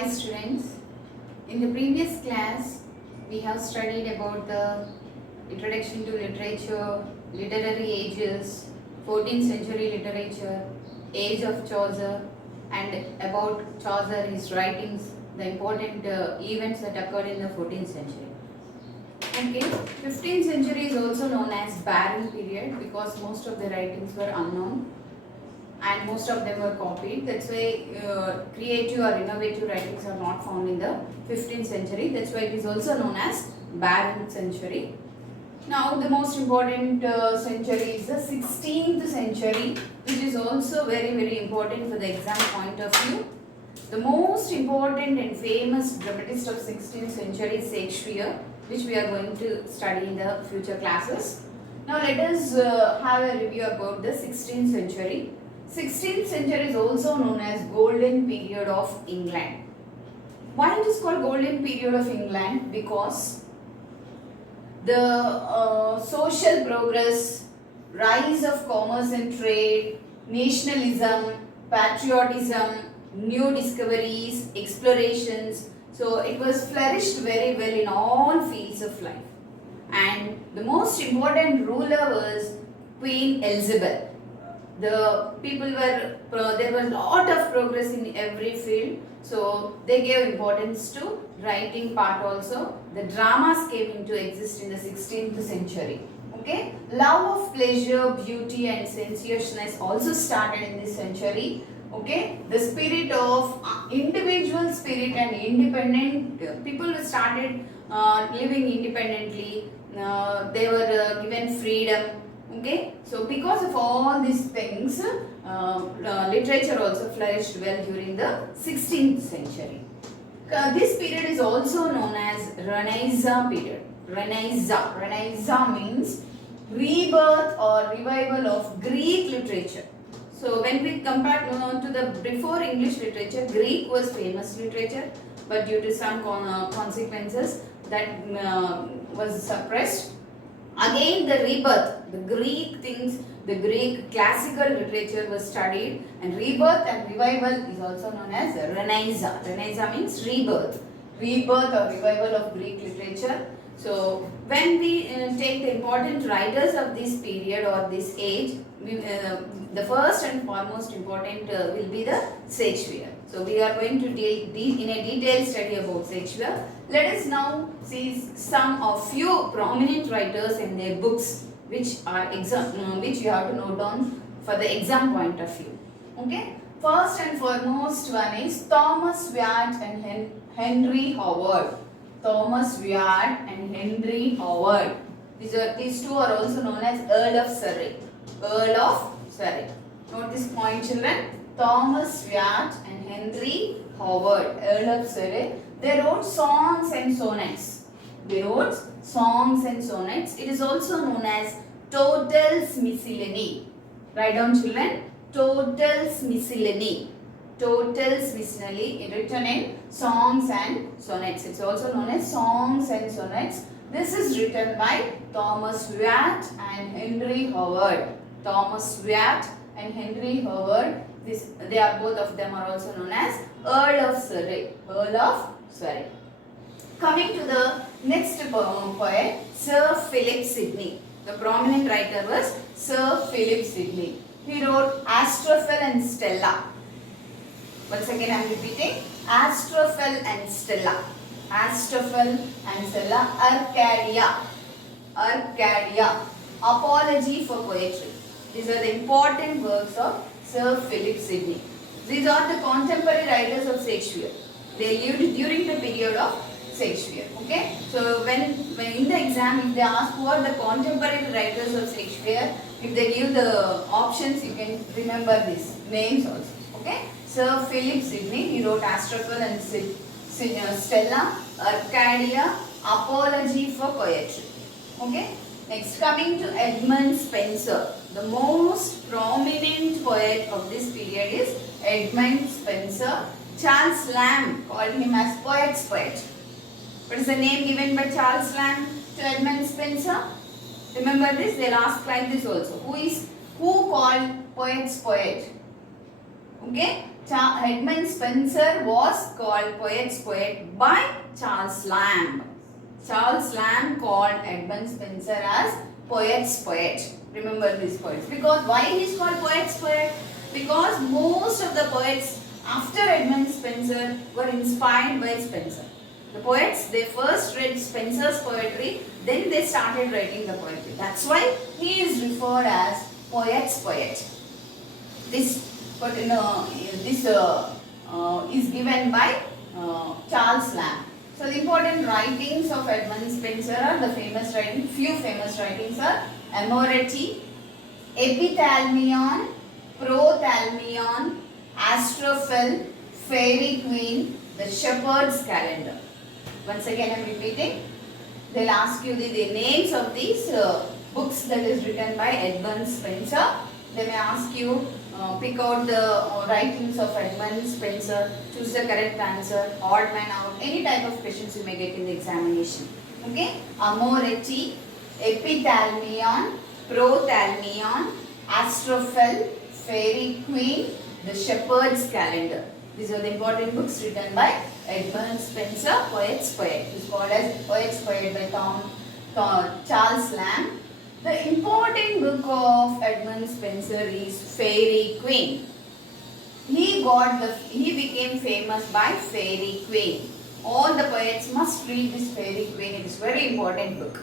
Hi students, in the previous class we have studied about the introduction to literature, literary ages, 14th century literature, age of Chaucer and about Chaucer, his writings, the important events that occurred in the 14th century. Okay, 15th century is also known as barren period because most of the writings were unknown and most of them were copied. That's why creative or innovative writings are not found in the 15th century. That's why it is also known as barren century. Now the most important century is the 16th century, which is also very important for the exam point of view. The most important and famous dramatist of 16th century is Shakespeare, which we are going to study in the future classes. Now let us have a review about the 16th century. 16th century is also known as golden period of England. Why it is called golden period of England? Because the social progress, rise of commerce and trade, nationalism, patriotism, new discoveries, explorations. So it was flourished very well in all fields of life. And the most important ruler was Queen Elizabeth. The people were, there was a lot of progress in every field, so they gave importance to writing part also. The dramas came into exist in the 16th century. Okay, love of pleasure, beauty and sensuousness also started in this century. Okay, the spirit of individual spirit and independent people started living independently. They were given freedom. Okay, so because of all these things, literature also flourished well during the 16th century. This period is also known as Renaissance period. Renaissance means rebirth or revival of Greek literature. So when we compare to the before English literature, Greek was famous literature, but due to some consequences that was suppressed. Again the rebirth, the Greek things, the Greek classical literature was studied, and rebirth and revival is also known as Renaissance. Renaissance means rebirth or revival of Greek literature. So when we take the important writers of this period or this age, the first and foremost important will be the Shakespeare. So we are going to deal in a detailed study about Shakespeare. Let us now see some of few prominent writers and their books, which are which you have to note down for the exam point of view. Okay. First and foremost one is Thomas Wyatt and Henry Howard. Thomas Wyatt and Henry Howard. These two are also known as Earl of Surrey. Earl of Surrey. Note this point, children. Thomas Wyatt and Henry Howard, Earl of Surrey. They wrote songs and sonnets. They wrote songs and sonnets. It is also known as Tottel's Miscellany. Write down, children. Tottel's Miscellany. Tottel's Miscellany, written in songs and sonnets. It's also known as songs and sonnets. This is written by Thomas Wyatt and Henry Howard. Thomas Wyatt and Henry Howard. They are both of them are also known as Earl of Surrey. Earl of Surrey. Coming to the next poet, Sir Philip Sidney. The prominent writer was Sir Philip Sidney. He wrote Astrophel and Stella. Once again I am repeating, Astrophel and Stella. Astrophel and Stella. Arcadia. Arcadia. Apology for Poetry. These are the important works of Sir Philip Sidney. These are the contemporary writers of Shakespeare. They lived during the period of Shakespeare. Okay. So when in the exam, if they ask who are the contemporary writers of Shakespeare, if they give the options, you can remember these names also. Okay. Sir Philip Sidney, he wrote Astrophel and Stella, Arcadia, Apology for Poetry. Okay. Next, coming to Edmund Spenser. The most prominent poet of this period is Edmund Spenser. Charles Lamb called him as poet's poet. What is the name given by Charles Lamb to Edmund Spenser? Remember this, they will ask like this also. Who called poet's poet? Okay, Edmund Spenser was called poet's poet by Charles Lamb. Charles Lamb called Edmund Spenser as poet's poet. Remember these poets. Because why he is called poet's poet? Because most of the poets after Edmund Spenser were inspired by Spenser. The poets, they first read Spenser's poetry, then they started writing the poetry. That's why he is referred as poet's poet. This is given by Charles Lamb. So the important writings of Edmund Spenser are the famous writings. Few famous writings are Amoretti, Epithalamion, Prothalamion, Astrophel, Fairy Queen, The Shepherd's Calendar. Once again I am repeating. They will ask you the names of these books that is written by Edmund Spenser. They may ask you pick out the writings of Edmund Spenser, choose the correct answer, odd man out, any type of questions you may get in the examination. Okay? Amoretti, Epithalamion, Prothalamion, Astrophel, Fairy Queen, The Shepherd's Calendar. These are the important books written by Edmund Spenser, poet's poet. He is called as poet's poet by Charles Lamb. The important book of Edmund Spenser is Fairy Queen. He became famous by Fairy Queen. All the poets must read this Fairy Queen. It is very important book.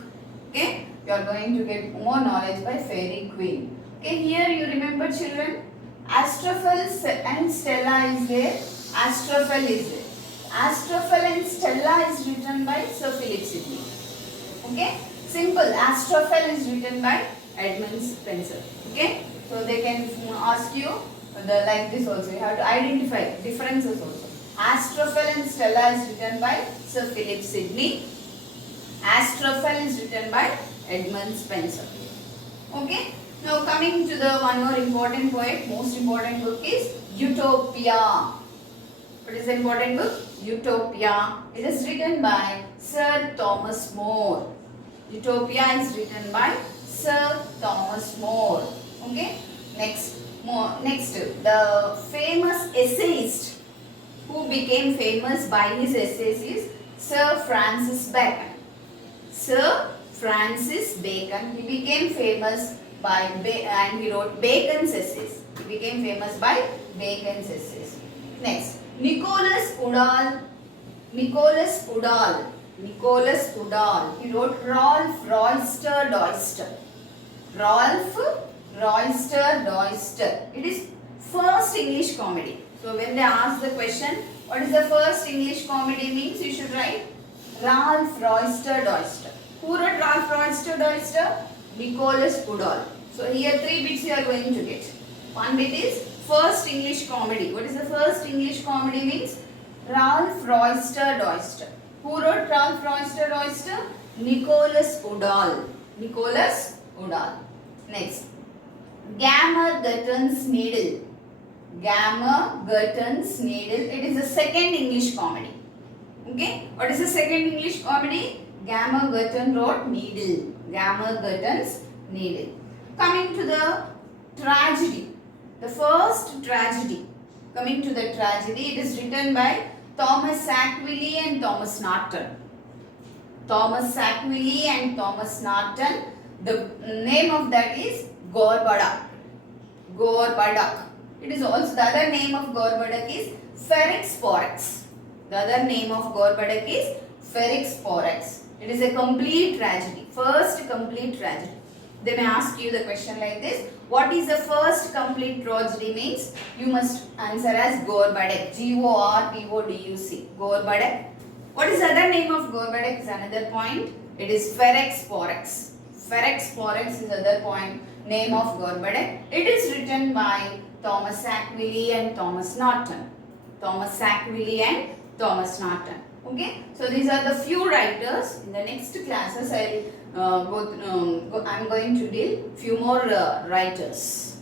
Okay, you are going to get more knowledge by Fairy Queen. Okay, here you remember children, Astrophel and Stella is there. Astrophel is there. Astrophel and Stella is written by Sir Philip Sidney. Okay. Simple. Astrophel is written by Edmund Spenser. Okay. So they can ask you like this also. You have to identify differences also. Astrophel and Stella is written by Sir Philip Sidney. Astrophel is written by Edmund Spenser. Okay. Now coming to the one more important poet, most important book is Utopia. What is the important book? Utopia. It is written by Sir Thomas More. Utopia is written by Sir Thomas More. Okay. Next, the famous essayist who became famous by his essays is Sir Francis Bacon. Sir Francis Bacon. He became famous by and he wrote Bacon's essays. He became famous by Bacon's essays. Next, Nicholas Udall. Nicholas Udall. He wrote Rolf Royster Doyster. Rolf Royster Doyster. It is first English comedy. So when they ask the question, what is the first English comedy means, you should write Rolf Royster Doyster. Who wrote Rolf Royster Doyster? Nicholas Udall. So here 3 bits you are going to get. One bit is first English comedy. What is the first English comedy means? Rolf Royster Doyster. Who wrote Rolf Royster Doyster? Nicholas Udall. Nicholas Udall. Next, Gammer Gurton's Needle. Gammer Gurton's Needle. It is the second English comedy. Okay. What is the second English comedy? Gammer Gurton wrote Needle. Gammer Gurton's Needle. Coming to the tragedy. The first tragedy. Coming to the tragedy, it is written by Thomas Sackville and Thomas Norton. Thomas Sackville and Thomas Norton. The name of that is Gorboduc. Gorboduc. It is also, the other name of Gorboduc is Ferrex Porrex. The other name of Gorboduc is Ferrex Porrex. It is a complete tragedy. First complete tragedy. They may ask you the question like this. What is the first complete tragedy means? You must answer as Gorboduc. G-O-R-B-O-D-U-C. Gorboduc. What is the other name of Gorboduc is another point. It is Ferrex Porrex. Ferrex Porrex is other point. Name of Gorboduc. It is written by Thomas Sackville and Thomas Norton. Thomas Sackville and Thomas Norton. Okay. So these are the few writers. In the next classes I am going to deal few more writers.